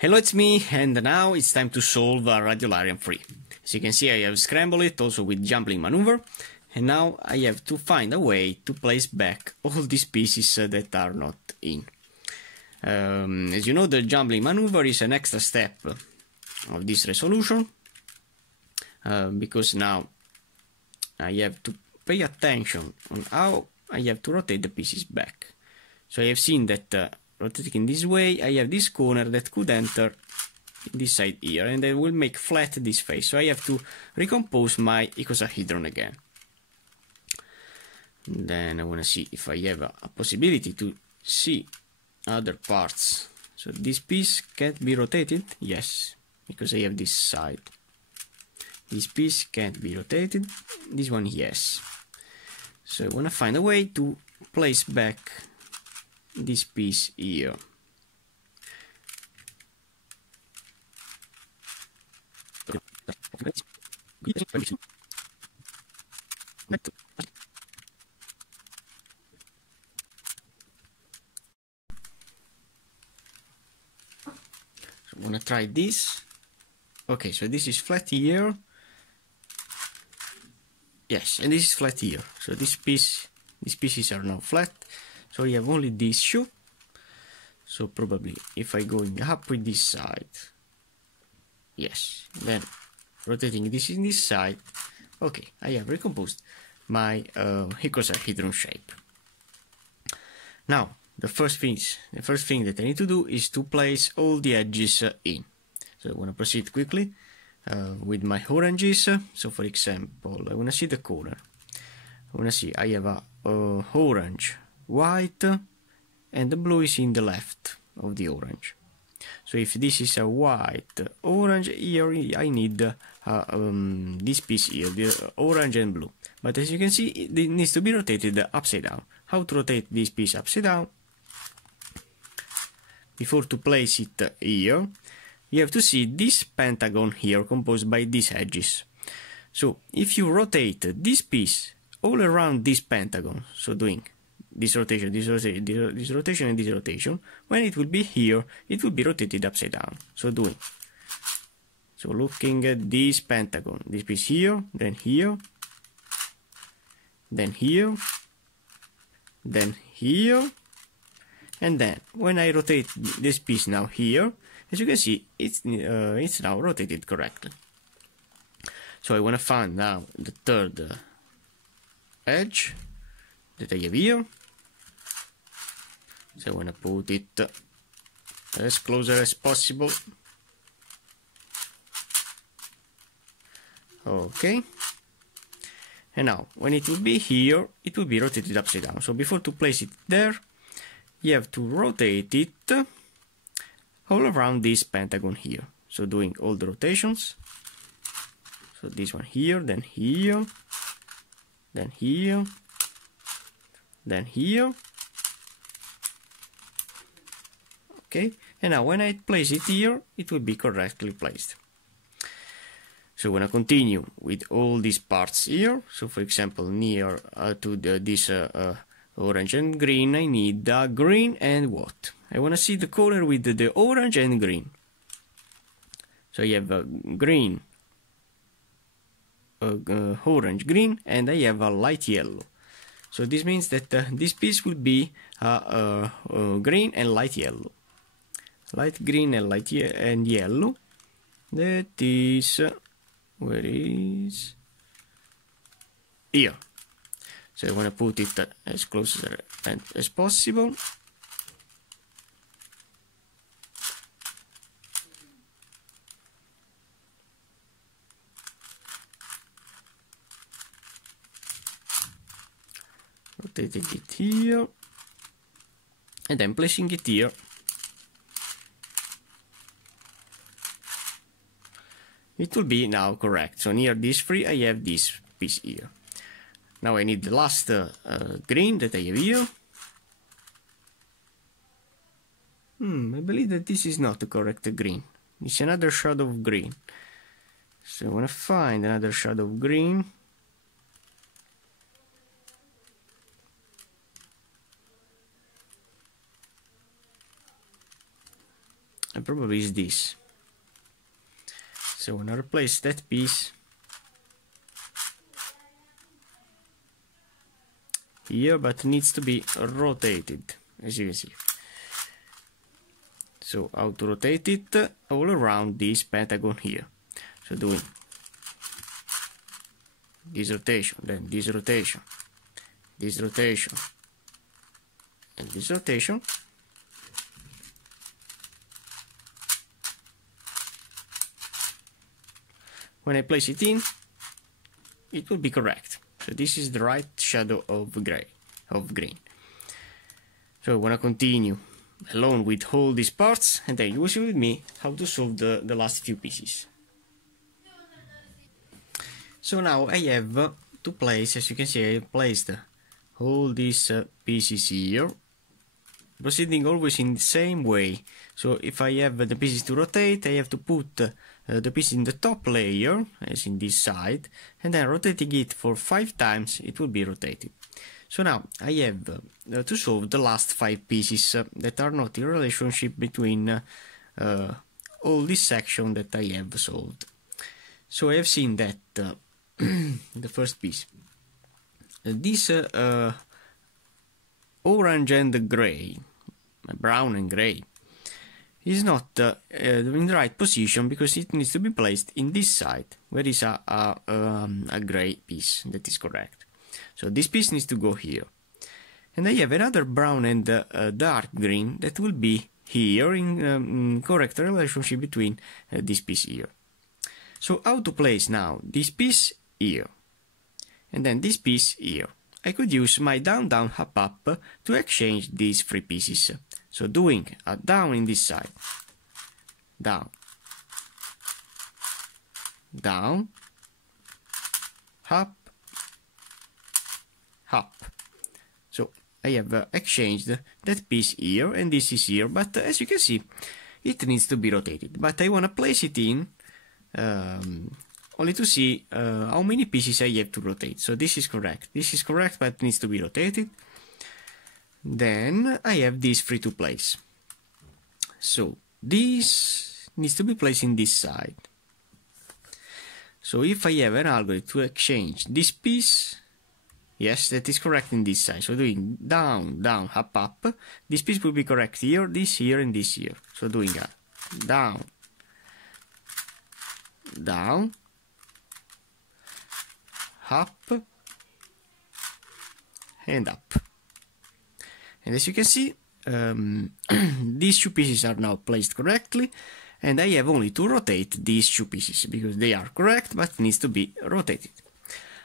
Hello, it's me, and now it's time to solve Radiolarian 3. As you can see, I have scrambled it also with jumbling maneuver, and now I have to find a way to place back all these pieces that are not in. As you know, the jumbling maneuver is an extra step of this resolution, because now I have to pay attention on how I have to rotate the pieces back. So I have seen that rotating in this way, I have this corner that could enter this side here, and I will make flat this face. So I have to recompose my icosahedron again. And then I want to see if I have a possibility to see other parts. So this piece can't be rotated, yes, because I have this side. This piece can't be rotated, this one yes. So I want to find a way to place back this piece here. So I'm gonna try this. Okay, so this is flat here. Yes, and this is flat here. So these pieces are now flat. So you have only this shoe. So probably if I going up with this side, yes, then rotating this in this side, okay, I have recomposed my icosahedron shape. Now the first thing that I need to do is to place all the edges in. So I want to proceed quickly with my oranges. So for example, I want to see the corner. I want to see I have a orange, white, and the blue is in the left of the orange. So if this is a white, orange, here I need this piece here, the orange and blue. But as you can see, it needs to be rotated upside down. How to rotate this piece upside down? Before to place it here, you have to see this pentagon here composed by these edges. So if you rotate this piece all around this pentagon, so doing this rotation, this rotation, this rotation, and this rotation, when it will be here, it will be rotated upside down. So looking at this pentagon, this piece here, then here, then here, then here, and then when I rotate this piece now here, as you can see, it's now rotated correctly. So I want to find now the third edge that I have here. So I want to put it as closer as possible. Okay. And now, when it will be here, it will be rotated upside down. So before to place it there, you have to rotate it all around this pentagon here. So doing all the rotations. So this one here, then here, then here, then here. Okay, and now when I place it here, it will be correctly placed. So when I continue with all these parts here, so for example near to this orange and green, I need green and what? I want to see the color with the orange and green. So I have green, orange, green, and I have a light yellow. So this means that this piece will be green and light yellow. Light green and light and yellow. That is, where is? Here. So I want to put it as close as possible. Rotating it here, and then placing it here. It will be now correct. So near this three, I have this piece here. Now I need the last green that I have here. I believe that this is not the correct green. It's another shade of green. So I want to find another shade of green. and probably is this. So when I replace that piece here, but needs to be rotated, as you can see. So how to rotate it? All around this pentagon here. So doing this rotation, then this rotation, this rotation, and this rotation. When I place it in, it will be correct. So this is the right shadow of green. So I want to continue along with all these parts, and then you will see with me how to solve the last few pieces. So now I have to place, as you can see, I have placed all these pieces here, proceeding always in the same way. So if I have the pieces to rotate, I have to put the piece in the top layer, as in this side, and then rotating it for 5 times, it will be rotated. So now I have to solve the last 5 pieces that are not in relationship between all this section that I have solved. So I have seen that the first piece, this orange and gray, brown and gray, is not in the right position because it needs to be placed in this side, where is a gray piece that is correct. So this piece needs to go here. And I have another brown and dark green that will be here in correct relationship between this piece here. So how to place now this piece here, and then this piece here? I could use my down, down, up, up to exchange these 3 pieces. So doing a down in this side, down, down, up, up. So I have exchanged that piece here, and this is here, but as you can see, it needs to be rotated. But I want to place it in only to see how many pieces I have to rotate. So this is correct. This is correct, but it needs to be rotated. Then I have these 3 to place. So this needs to be placed in this side. So if I have an algorithm to exchange this piece, yes, that is correct in this side. So doing down, down, up, up, this piece will be correct here, this here, and this here. So doing a down, down, up, and up. And as you can see, these 2 pieces are now placed correctly, and I have only to rotate these 2 pieces because they are correct, but needs to be rotated.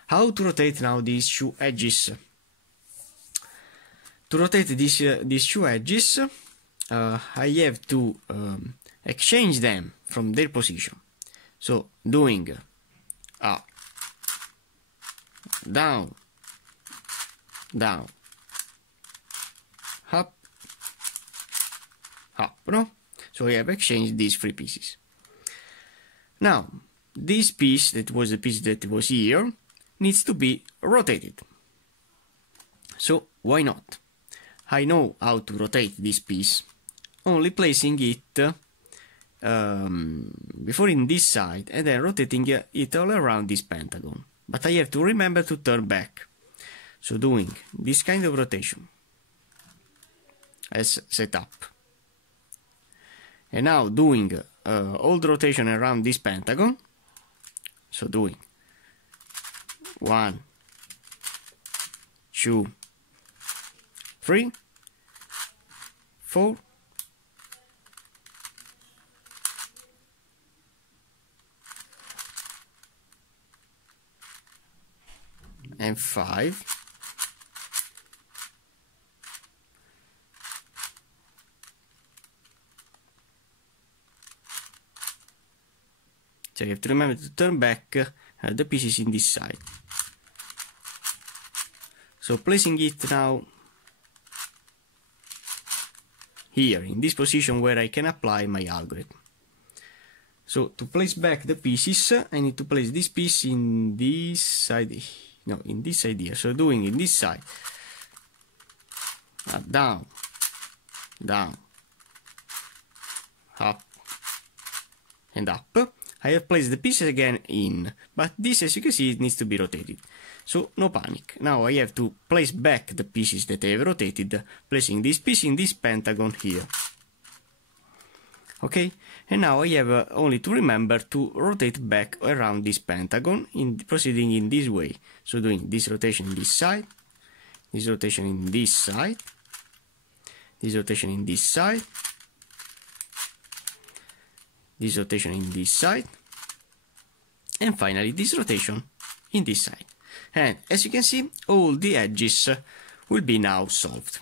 How to rotate now these 2 edges? To rotate these 2 edges, I have to exchange them from their position. So doing up, down, down, up, up, no? So I have exchanged these 3 pieces. Now, this piece, that was the piece that was here, needs to be rotated. So why not? I know how to rotate this piece, only placing it before in this side and then rotating it all around this pentagon. But I have to remember to turn back. So doing this kind of rotation as set up. And now doing all the rotation around this pentagon. So doing 1, 2, 3, 4, and 5. So you have to remember to turn back the pieces in this side. So placing it now here in this position where I can apply my algorithm. So to place back the pieces, I need to place this piece in this side, no, in this side here. So doing in this side, down, down, up, and up. I have placed the pieces again in, but this, as you can see, it needs to be rotated. So no panic. Now I have to place back the pieces that I have rotated, placing this piece in this pentagon here. Okay, and now I have only to remember to rotate back around this pentagon, proceeding in this way. So doing this rotation in this side, this rotation in this side, this rotation in this side, this rotation in this side, and finally this rotation in this side. And as you can see, all the edges will be now solved.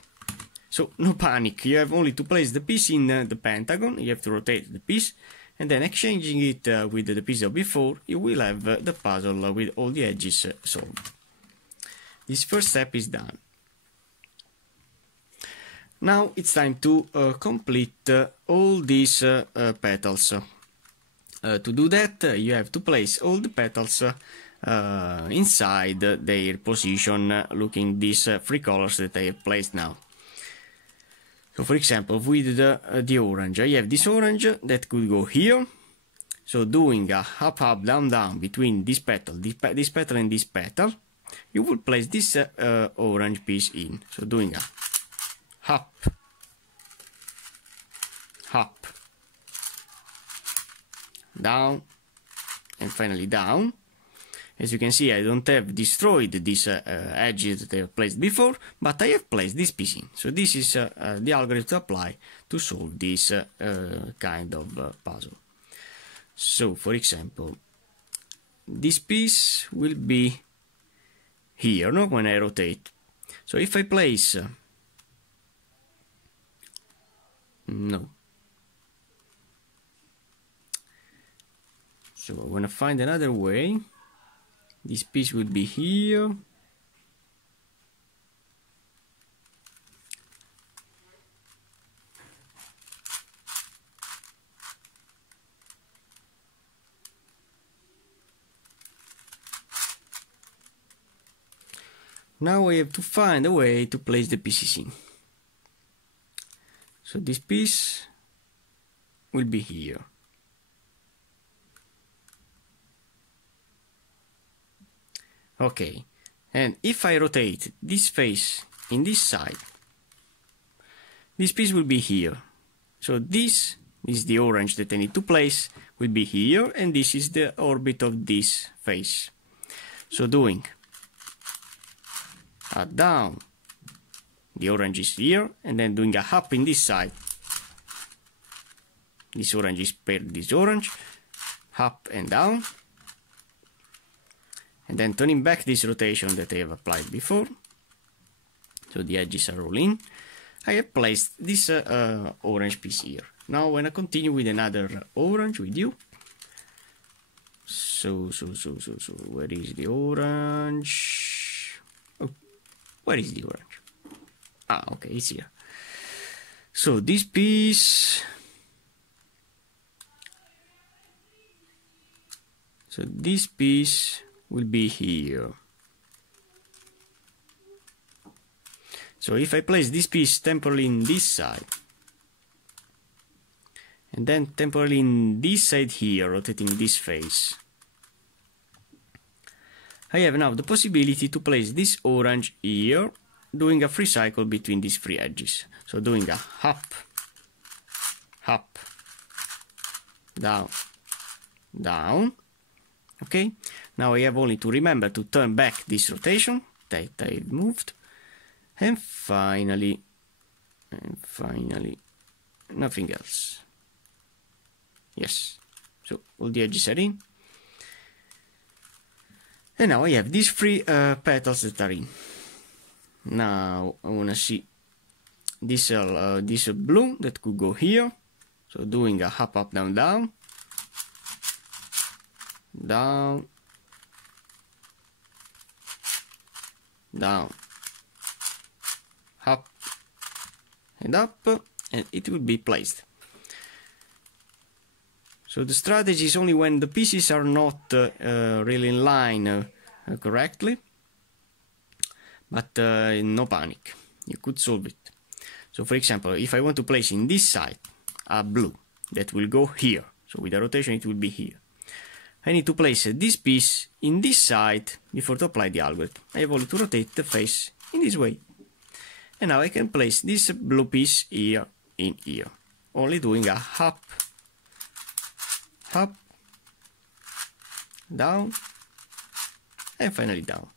So no panic, you have only to place the piece in the pentagon, you have to rotate the piece, and then exchanging it with the piece of before, you will have the puzzle with all the edges solved. This first step is done. Now it's time to complete all these petals. To do that, you have to place all the petals inside their position, looking these three colors that I have placed now. So for example, with the orange, I have this orange that could go here. So doing a up, up, down, down between this petal, this petal and this petal, you will place this orange piece in. So doing a up, up, down, and finally down. As you can see, I don't have destroyed these edges that I have placed before, but I have placed this piece in. So this is the algorithm to apply to solve this kind of puzzle. So, for example, this piece will be here, no? When I rotate. So if I place... no. So I want to find another way. This piece would be here. Now I have to find a way to place the pieces in. So this piece will be here. Okay, and if I rotate this face in this side, this piece will be here. So this is the orange that I need to place, will be here, and this is the orbit of this face. So doing a down, the orange is here, and then doing a up in this side. This orange is paired with this orange, up and down. And then turning back this rotation that I have applied before, so the edges are all in, I have placed this orange piece here. Now when I continue with another orange with you, so where is the orange? Oh, where is the orange? Ah, okay, it's here. So this piece, will be here. So if I place this piece temporarily in this side, and then temporarily in this side here, rotating this face, I have now the possibility to place this orange here, doing a free cycle between these three edges. So doing a up, up, down, down. Okay, now I have only to remember to turn back this rotation that I moved, and finally, nothing else. Yes, so all the edges are in, and now I have these three petals that are in. Now I want to see this blue that could go here, so doing a up, up, down, down, down, down, up and up, and it will be placed. So the strategy is only when the pieces are not really in line correctly, but no panic, you could solve it. So for example, if I want to place in this side a blue, that will go here. So with the rotation it will be here. I need to place this piece in this side before to apply the algorithm. I have only to rotate the face in this way. And now I can place this blue piece here in here, only doing a up, up, down, and finally down.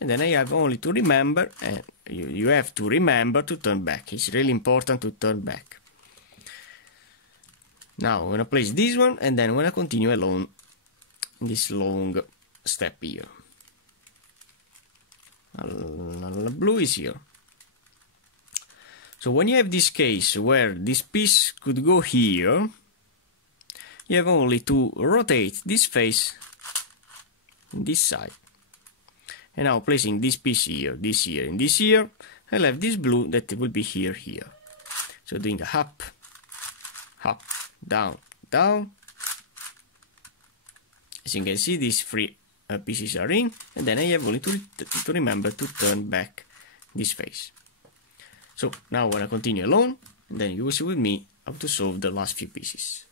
And then I have only to remember, and you have to remember to turn back. It's really important to turn back. Now I'm gonna place this one, and then I'm gonna continue along this long step here. Blue is here. So when you have this case where this piece could go here, you have only to rotate this face in this side. And now placing this piece here, this here, and this here, I'll have this blue that will be here, here. So doing a up, up, down, down. As you can see, these three pieces are in, and then I have only to remember to turn back this face. So now I'm gonna continue along, and then you will see with me how to solve the last few pieces.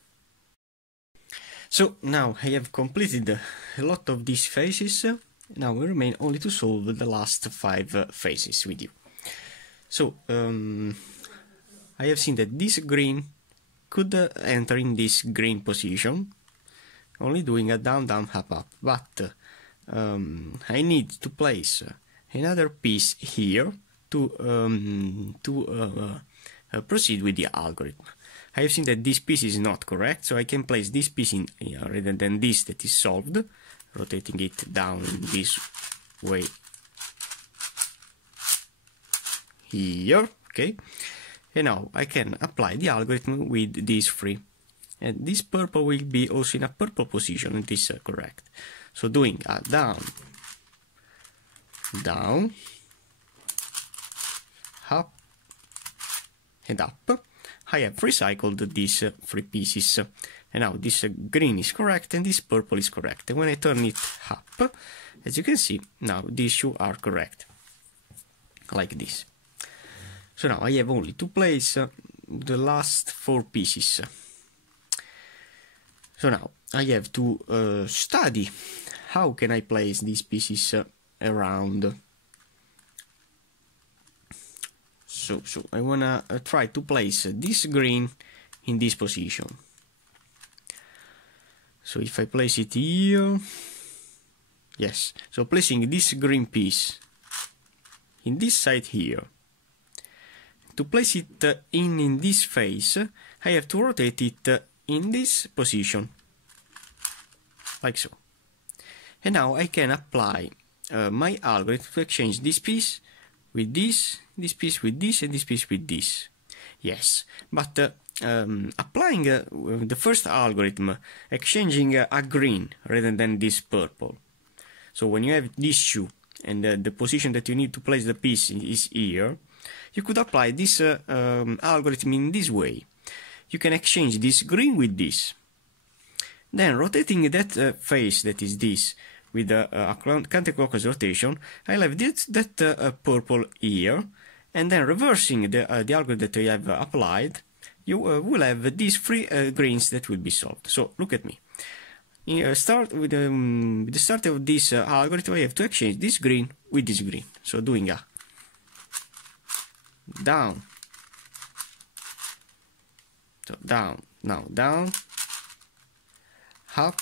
So now I have completed a lot of these phases. Now we remain only to solve the last 5 phases with you. So I have seen that this green could enter in this green position, only doing a down, down, up, up. But I need to place another piece here to proceed with the algorithm. I have seen that this piece is not correct, so I can place this piece in here rather than this that is solved, rotating it down in this way here, okay? And now I can apply the algorithm with these 3. And this purple will be also in a purple position, and this is correct. So doing a down, down, up, and up, I have recycled these 3 pieces. And now this green is correct and this purple is correct. And when I turn it up, as you can see, now these 2 are correct, like this. So now I have only to place the last 4 pieces. So now I have to study how can I place these pieces around. So I wanna try to place this green in this position. So if I place it here, yes, so placing this green piece in this side here, to place it in this face, I have to rotate it in this position, like so. And now I can apply my algorithm to exchange this piece with this piece with this, and this piece with this. Yes, but applying the first algorithm, exchanging a green rather than this purple. So when you have these 2 and the position that you need to place the piece is here, you could apply this algorithm in this way. You can exchange this green with this. Then rotating that face, that is this, with a counter-clockwise rotation, I'll have that purple here, and then reversing the algorithm that I have applied, you will have these 3 greens that will be solved. So look at me. Start with the start of this algorithm, I have to exchange this green with this green. So doing a down, so down, now down, up,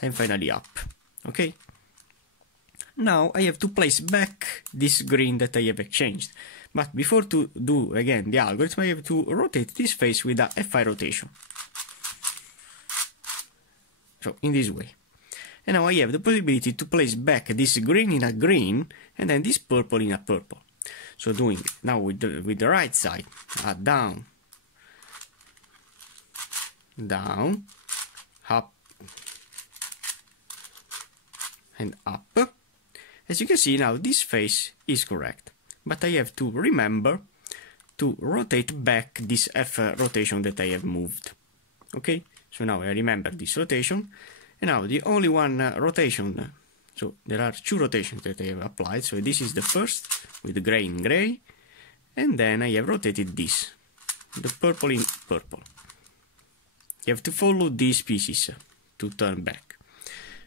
and finally up. Okay. Now I have to place back this green that I have exchanged. But before to do again the algorithm, I have to rotate this face with a Fi rotation. So in this way. And now I have the possibility to place back this green in a green and then this purple in a purple. So doing now with the right side, down, down, up, and up. As you can see now this face is correct, but I have to remember to rotate back this F rotation that I have moved. Okay, so now I remember this rotation, and now the only one rotation, so there are 2 rotations that I have applied. So this is the first with the gray in gray, and then I have rotated this the purple in purple. You have to follow these pieces to turn back.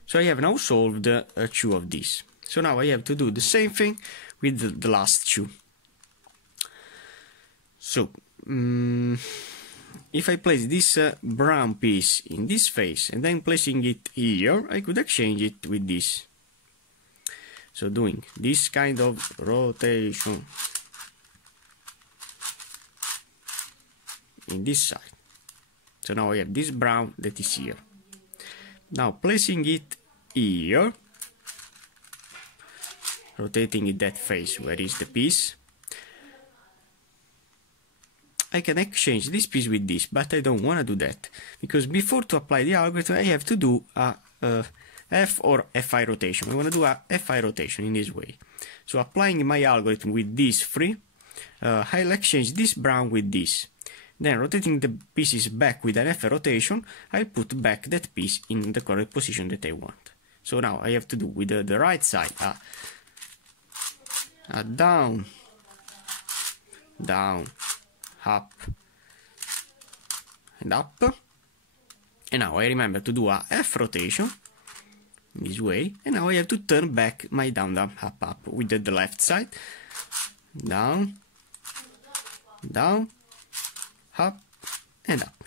So I have now solved 2 of these. So now I have to do the same thing with the last 2. So if I place this brown piece in this face and then placing it here, I could exchange it with this. So doing this kind of rotation in this side. So now I have this brown that is here. Now placing it here, rotating in that face where is the piece, I can exchange this piece with this, but I don't want to do that, because before to apply the algorithm I have to do a F or Fi rotation. I want to do a Fi rotation in this way. So applying my algorithm with these 3, I'll exchange this brown with this. Then rotating the pieces back with an F rotation, I'll put back that piece in the correct position that I want. So now I have to do with the right side a down, down, up, and up. And now I remember to do a F rotation in this way, and now I have to turn back my down, down, up with the left side, down, down, up, and up.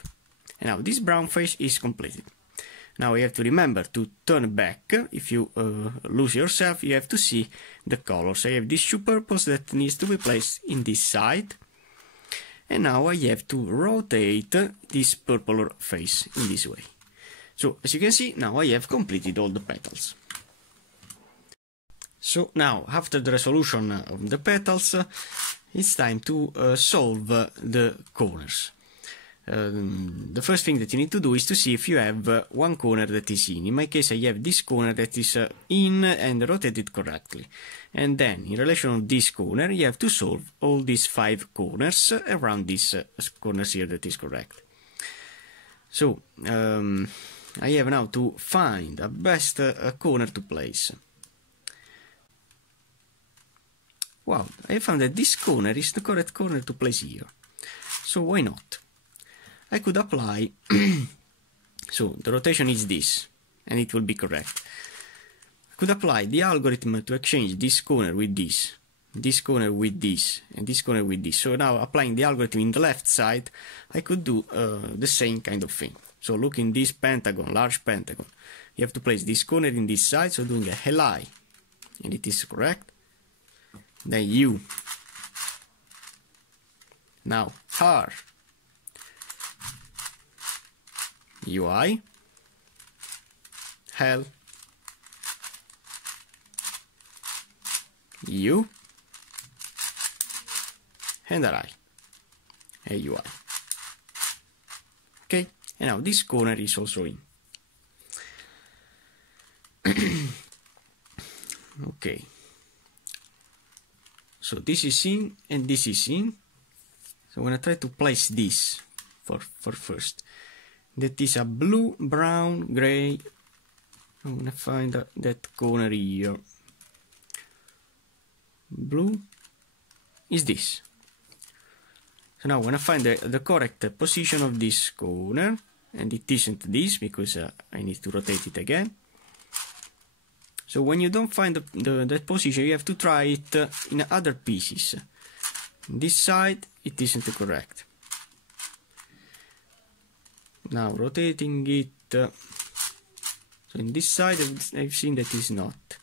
And now this brown face is completed. Now you have to remember to turn back. If you lose yourself, you have to see the colors. I have these 2 purples that needs to be placed in this side. And now I have to rotate this purple face in this way. So as you can see, now I have completed all the petals. So now, after the resolution of the petals, it's time to solve the corners. The first thing that you need to do is to see if you have one corner that is in. In my case, I have this corner that is in and rotated correctly. And then, in relation to this corner, you have to solve all these 5 corners around this corners here that is correct. So, I have now to find a best corner to place. Wow, I found that this corner is the correct corner to place here. So why not? I could apply, so the rotation is this, and it will be correct. I could apply the algorithm to exchange this corner with this corner with this, and this corner with this. So now applying the algorithm in the left side, I could do the same kind of thing. So look in this pentagon, large pentagon. You have to place this corner in this side, so doing a Li, and it is correct. Then U. Now R. UI. L. U. And RI. AUI. Okay, and now this corner is also in. Okay. So this is in and this is in. So I'm gonna try to place this for first. That is a blue, brown, gray. I'm gonna find that corner here. Blue is this. So now I'm gonna find the correct position of this corner, and it isn't this because I need to rotate it again. So when you don't find that position, you have to try it in other pieces. This side, it isn't correct. Now rotating it, so in this side I've seen that is not.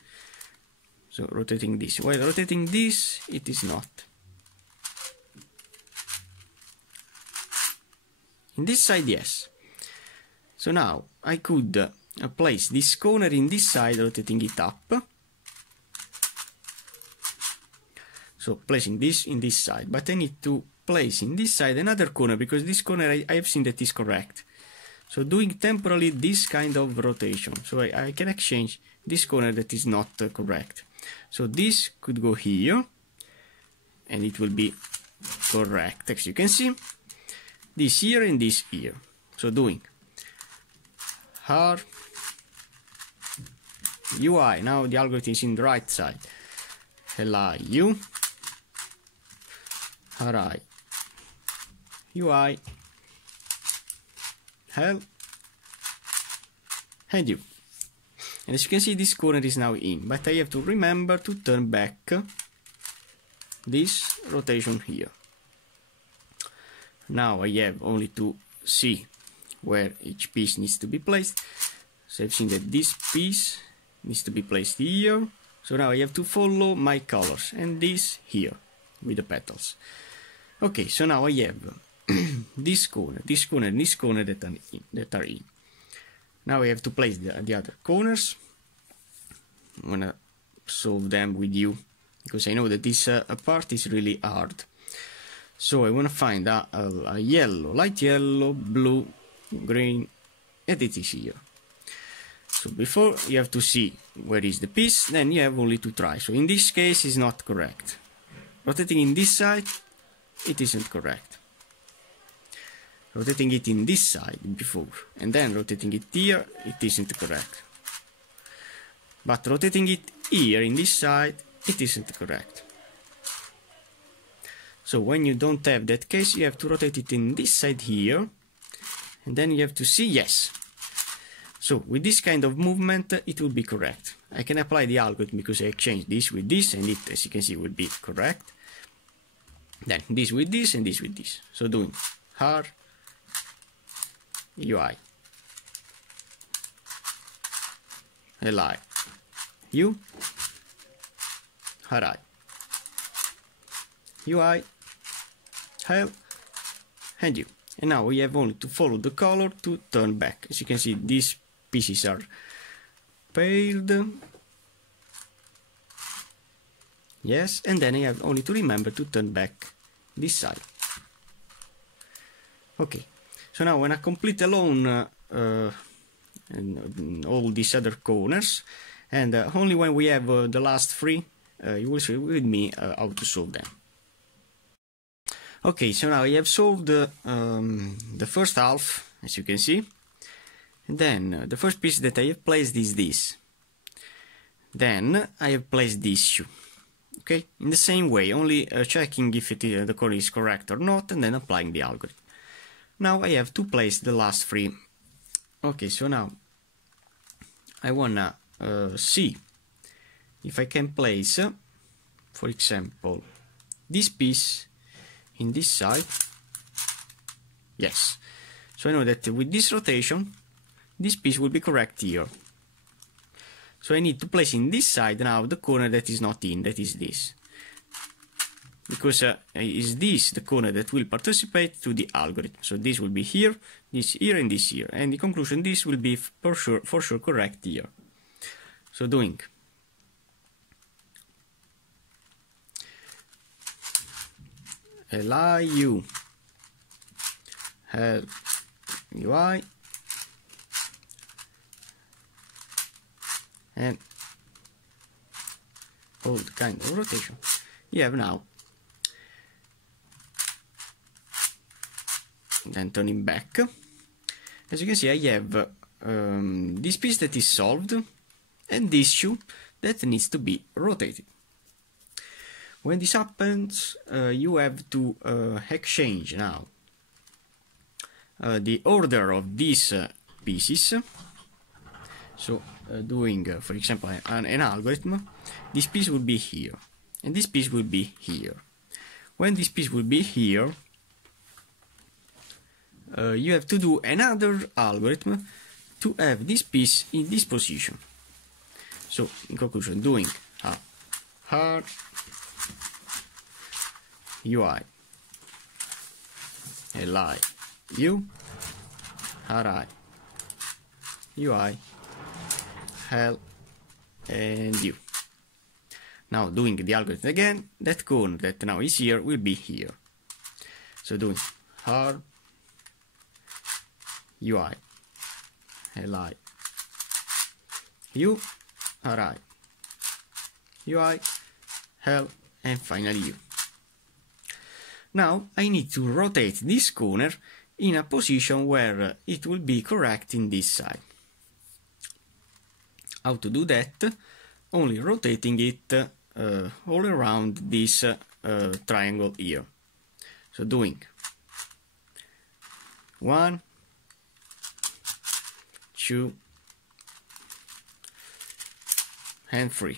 So rotating this, while rotating this, it is not. In this side, yes. So now I could place this corner in this side, rotating it up. So placing this in this side, but I need to place in this side another corner, because this corner I have seen that is correct. So doing temporarily this kind of rotation, so I can exchange this corner that is not correct. So this could go here, and it will be correct, as you can see. This here and this here. So doing R, UI, now the algorithm is in the right side. Li, U, Ri, UI, L, and U. And as you can see, this corner is now in, but I have to remember to turn back this rotation here. Now I have only to see where each piece needs to be placed. So I've seen that this piece needs to be placed here. So now I have to follow my colors, and this here with the petals. Okay, so now I have this corner, and this corner that are in. Now I have to place the other corners. I'm gonna solve them with you, because I know that this part is really hard. So I want to find a yellow, light yellow, blue, green, and it is here. So before you have to see where is the piece, then you have only to try. So in this case it's not correct. Rotating in this side, it isn't correct. Rotating it in this side before, and then rotating it here, it isn't correct. But rotating it here in this side, it isn't correct. So when you don't have that case, you have to rotate it in this side here, and then you have to see yes. So with this kind of movement, it will be correct. I can apply the algorithm because I exchanged this with this, and it, as you can see, will be correct. Then this with this, and this with this. So doing R, UI, LI, U, RI, UI, L, and U. And now we have only to follow the color to turn back. As you can see, these pieces are paled. Yes, and then I have only to remember to turn back this side. Okay, so now when I complete alone all these other corners, and only when we have the last three, you will see with me how to solve them. Okay, so now I have solved the first half, as you can see. And then the first piece that I have placed is this. Then I have placed this shoe. Okay, in the same way, only checking if the corner is correct or not, and then applying the algorithm. Now I have to place the last three. Okay, so now I wanna see if I can place, for example, this piece in this side. Yes, so I know that with this rotation this piece will be correct here. So I need to place in this side now the corner that is not in, that is this, because is this the corner that will participate to the algorithm. So this will be here, this here, and this here, and in conclusion this will be for sure correct here. So doing LIU, UI, and all the kind of rotation you have now. Then turning back, as you can see, I have this piece that is solved and this shoe that needs to be rotated. When this happens, you have to exchange now the order of these pieces. So doing, for example, an algorithm, this piece will be here, and this piece will be here. When this piece will be here, you have to do another algorithm to have this piece in this position. So, in conclusion, doing a hard UI, LI, U, RI, UI, L, and U. Now doing the algorithm again, that corner that now is here will be here. So doing hard UI, LI, U, RI, UI, L, and finally U. Now I need to rotate this corner in a position where it will be correct in this side. How to do that? Only rotating it all around this triangle here. So doing 1, 2, and 3.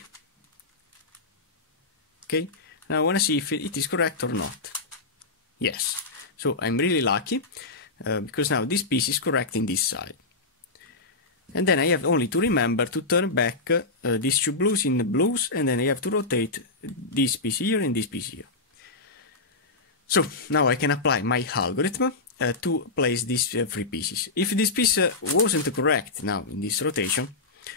Okay, now I want to see if it is correct or not. Yes, so I'm really lucky because now this piece is correct in this side. And then I have only to remember to turn back these two blues in the blues, and then I have to rotate this piece here and this piece here. So now I can apply my algorithm to place these 3 pieces. If this piece wasn't correct now in this rotation,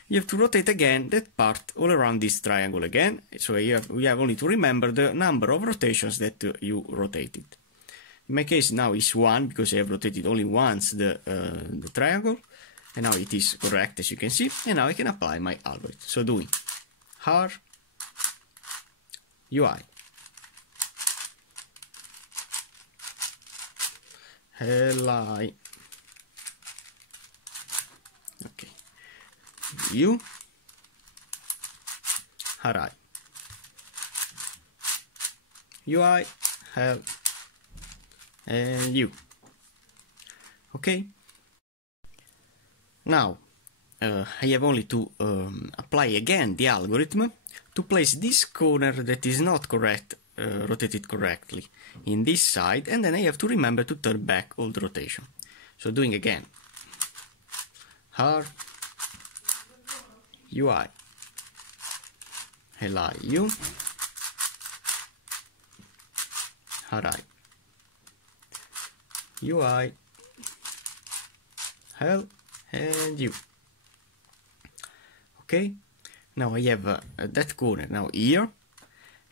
you have to rotate again that part all around this triangle again. So we have only to remember the number of rotations that you rotated. In my case now is 1 because I have rotated only once the triangle, and now it is correct as you can see, and now I can apply my algorithm. So doing R UI LI, okay, U RI UI L and U. Okay, now I have only to apply again the algorithm to place this corner that is not correct, rotated correctly in this side, and then I have to remember to turn back all the rotation. So doing again R UI LI U RI UI L and U. Okay, now I have that corner now here,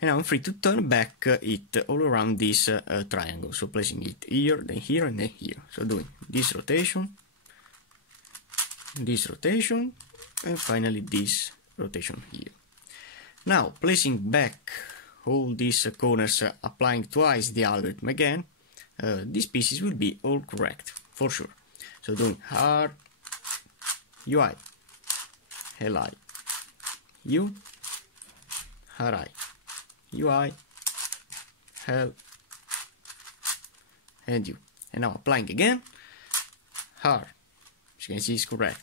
and now I'm free to turn back it all around this triangle. So placing it here, then here, and then here. So doing this rotation, and finally this rotation here. Now placing back all these corners, applying twice the algorithm again, these pieces will be all correct for sure. So doing R UI LI U RI UI L and U, and now applying again R, as you can see is correct,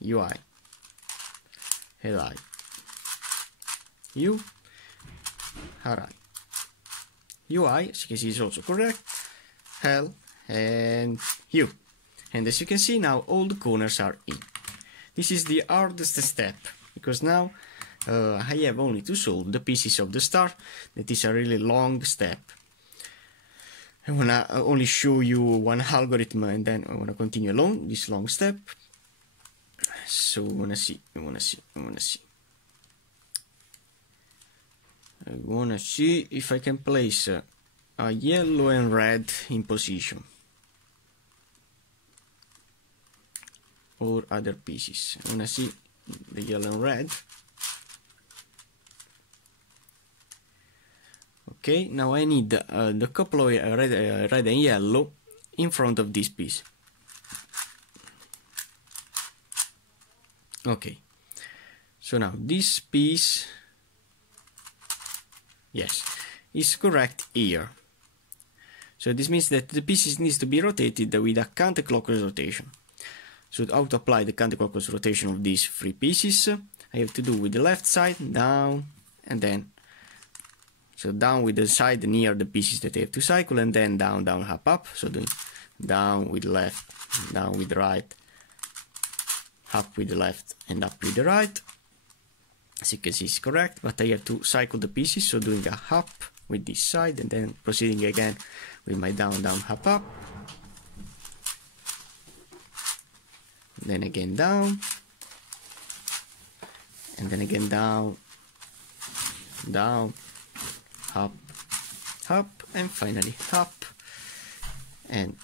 UI LI U RI UI, as you can see is also correct, L and U. And as you can see now all the corners are in. This is the hardest step because now I have only to solve the pieces of the star. That is a really long step. I wanna only show you one algorithm and then I wanna continue along this long step. So I wanna see if I can place a yellow and red in position, or other pieces. I wanna see the yellow and red. Okay, now I need the couple of red and yellow in front of this piece. Okay, so now this piece, yes, is correct here. So this means that the pieces needs to be rotated with a counterclockwise rotation. So how to apply the counterclockwise rotation of these 3 pieces, I have to do with the left side, down, and then, so down with the side near the pieces that I have to cycle, and then down, down, up, up. So doing down with the left, down with the right, up with the left, and up with the right. As you can see, it's correct, but I have to cycle the pieces, so doing a up with this side, and then proceeding again with my down, down, up, up. Then again down, and then again down, down, up, up, and finally up, and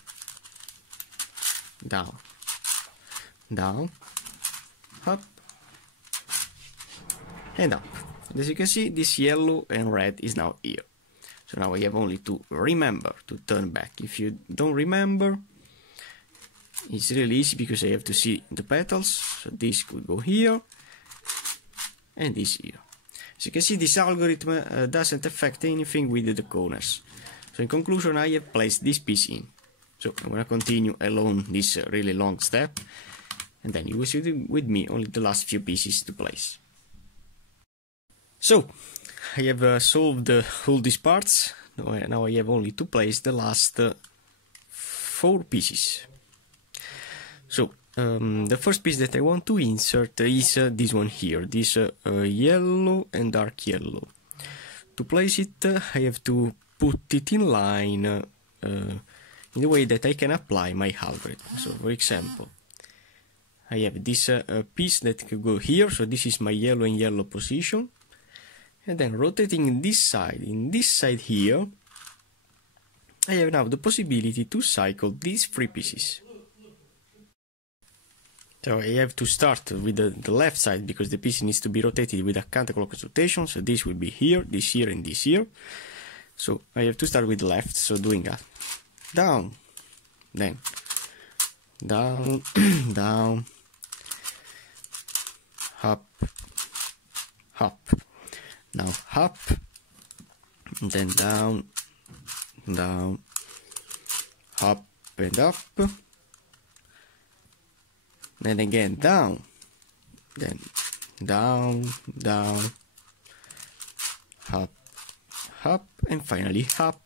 down, down, up, and up. And as you can see, this yellow and red is now here. So now I have only to remember to turn back. If you don't remember, it's really easy because I have to see the petals. So this could go here, and this here. As you can see, this algorithm doesn't affect anything with the corners. So in conclusion, I have placed this piece in. So I'm gonna continue along this really long step, and then you will see with me only the last few pieces to place. So I have solved all these parts. Now I have only to place the last 4 pieces. So the first piece that I want to insert is this one here, this yellow and dark yellow. To place it, I have to put it in line in the way that I can apply my algorithm. So for example, I have this piece that could go here, so this is my yellow and yellow position, and then rotating this side, in this side here, I have now the possibility to cycle these 3 pieces. So I have to start with the left side because the piece needs to be rotated with a counterclockwise rotation, so this will be here, this here, and this here. So I have to start with the left, so doing a down, then down, down, up, up, now up, and then down, down, up and up, then again down, then down, down, up, up, and finally up,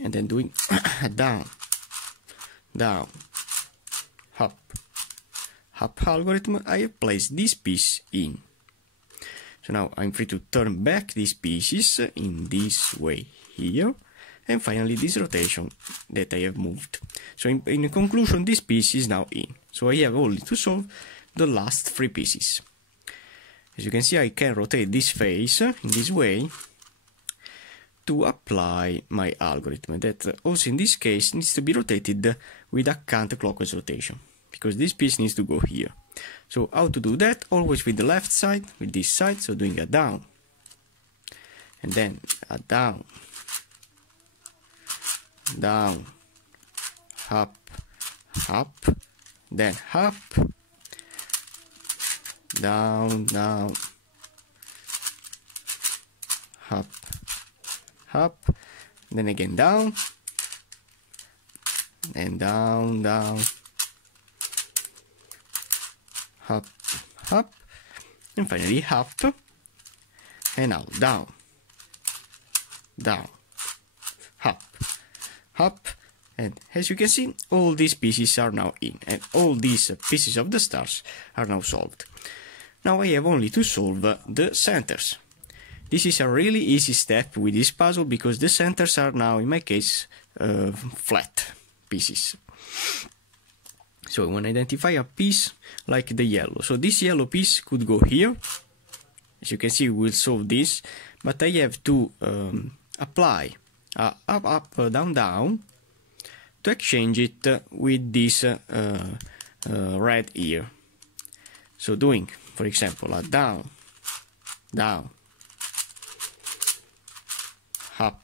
and then doing down, down, up, up algorithm. I have placed this piece in. So now I'm free to turn back these pieces in this way here, and finally this rotation that I have moved. So in conclusion, this piece is now in. So I have only to solve the last 3 pieces. As you can see, I can rotate this face in this way to apply my algorithm, that also in this case needs to be rotated with a counterclockwise rotation, because this piece needs to go here. So how to do that? Always with the left side, with this side, so doing a down, and then a down, down, up, up, then up, down, down, up, up, then again down, and down, down, up, up, and finally up, and now down, down, up, up, and as you can see, all these pieces are now in, and all these pieces of the stars are now solved. Now I have only to solve the centers. This is a really easy step with this puzzle because the centers are now, in my case, flat pieces. So I want to identify a piece like the yellow. So this yellow piece could go here. As you can see, we'll solve this, but I have to apply up, up, down, down to exchange it with this red here. So doing, for example, a down, down, up,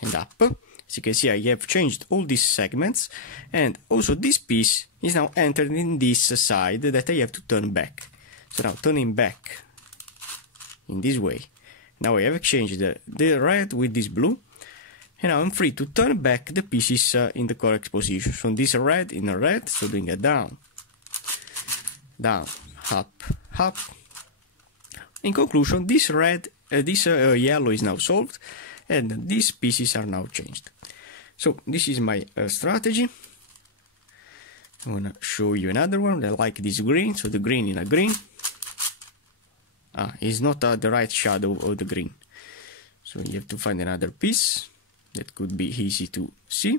and up. As you can see, I have changed all these segments, and also this piece is now entered in this side that I have to turn back. So now turning back in this way. Now I have exchanged the red with this blue, and now I'm free to turn back the pieces in the correct position. So this red in a red, so doing a down, down, up, up. In conclusion, this yellow is now solved, and these pieces are now changed. So this is my strategy. I want to show you another one. I like this green, so the green in a green. Is not the right shadow of the green. So you have to find another piece that could be easy to see.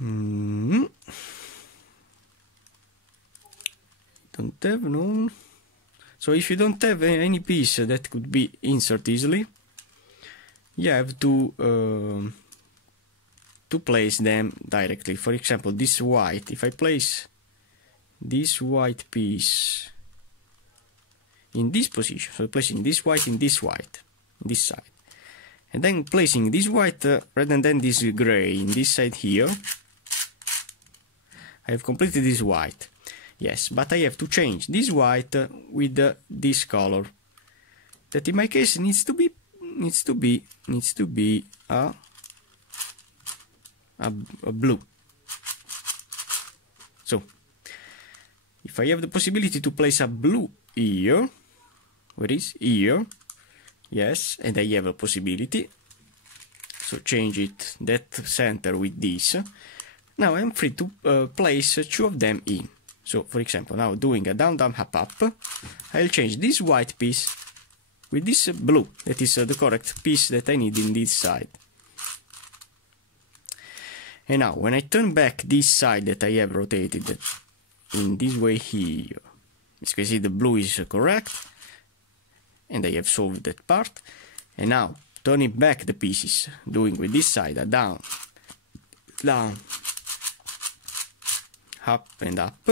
Don't have none. So if you don't have any piece that could be inserted easily, you have to place them directly. For example, this white, if I place this white piece in this position, so placing this white in this white, this side, and then placing this white rather than this gray in this side here, I have completed this white. Yes, but I have to change this white with this color, that in my case needs to be needs to be a blue. So if I have the possibility to place a blue here, where is here? Yes, and I have a possibility. So change it that center with this. Now I'm free to place two of them in. So for example, now doing a down, down, up, up, I'll change this white piece with this blue, that is the correct piece that I need in this side. And now when I turn back this side that I have rotated in this way here, as you can see the blue is correct, and I have solved that part. And now turning back the pieces, doing with this side a down, down, up and up,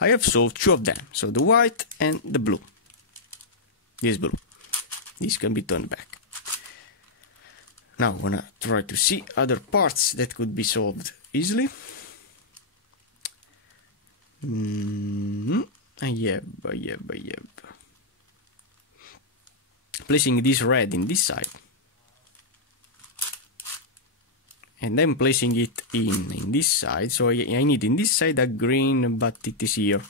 I have solved two of them, so the white and the blue. This blue, this can be turned back. Now I wanna try to see other parts that could be solved easily. I have. Placing this red in this side, and then placing it in this side. So I need in this side a green, but it is here.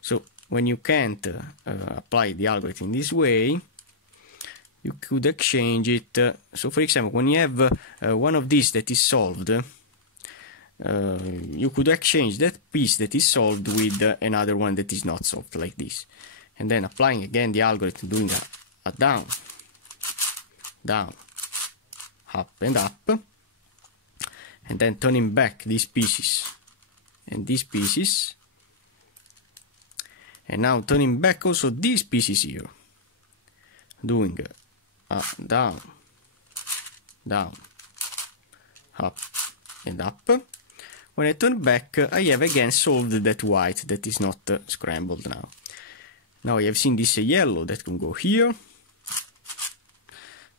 So when you can't apply the algorithm in this way, you could exchange it. So for example, when you have one of these that is solved, you could exchange that piece that is solved with another one that is not solved, like this. And then applying again the algorithm, doing a down, down, up and up, and then turning back these pieces and these pieces, and now turning back also these pieces here, doing down, down, up and up. When I turn back, I have again solved that white that is not scrambled now. Now I have seen this yellow that can go here.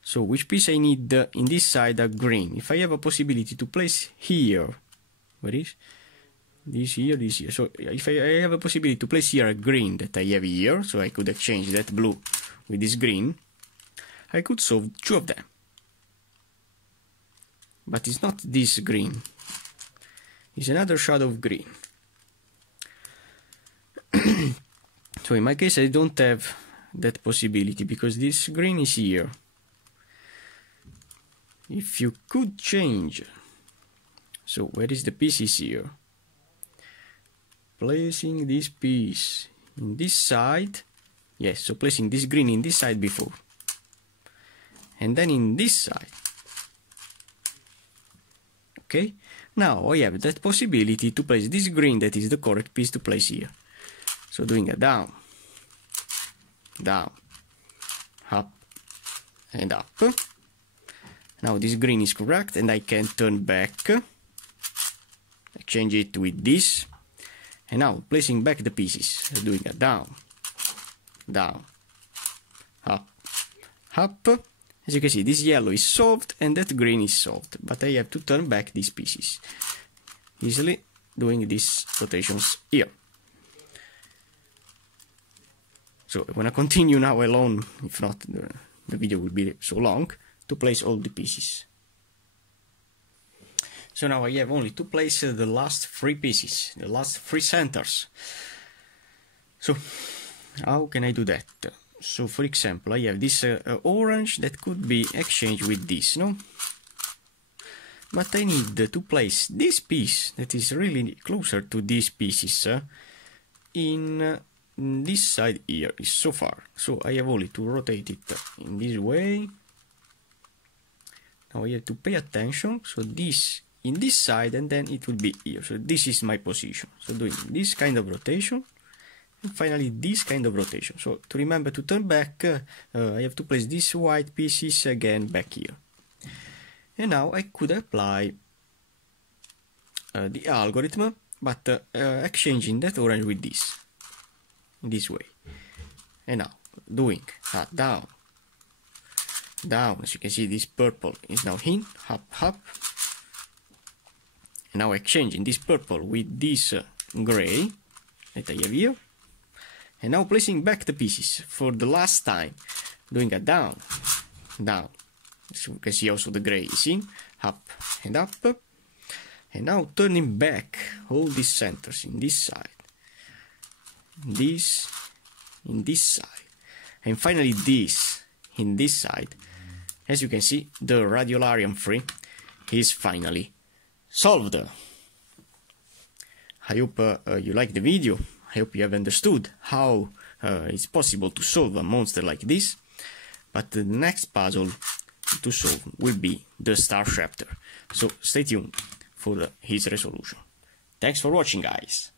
So which piece I need in this side a green. If I have a possibility to place here, where is this here, this here. So if I have a possibility to place here a green that I have here, so I could exchange that blue with this green, I could solve two of them. But it's not this green. It's another shade of green. So in my case I don't have that possibility because this green is here. If you could change, so where is the pieces here? Placing this piece in this side, yes, so placing this green in this side before, and then in this side. Okay, now I have that possibility to place this green that is the correct piece to place here. So doing a down, down, up and up. Now this green is correct and I can turn back, exchange it with this, and now placing back the pieces, doing a down, down, up, up. As you can see, this yellow is solved and that green is solved, but I have to turn back these pieces, easily doing these rotations here. So I'm gonna continue now alone, if not the video will be so long, to place all the pieces. So now I have only to place the last three pieces, the last three centers. So how can I do that? So for example, I have this orange that could be exchanged with this, no? But I need to place this piece that is really closer to these pieces in this side here, is so far. So I have only to rotate it in this way. Now I have to pay attention, so this in this side and then it will be here. So this is my position. So doing this kind of rotation and finally this kind of rotation. So to remember to turn back, I have to place these white pieces again back here. And now I could apply the algorithm, but exchanging that orange with this, in this way. And now doing down, down. As you can see, this purple is now in, up, up. And now exchanging this purple with this gray that I have here. And now placing back the pieces for the last time, doing a down, down. So you can see also the gray, see? Up and up. And now turning back all these centers in this side, this in this side, and finally this in this side. As you can see, the Radiolarian 3 is finally solved. I hope you liked the video. I hope you have understood how it's possible to solve a monster like this. But the next puzzle to solve will be the Star Chapter. So stay tuned for his resolution. Thanks for watching, guys.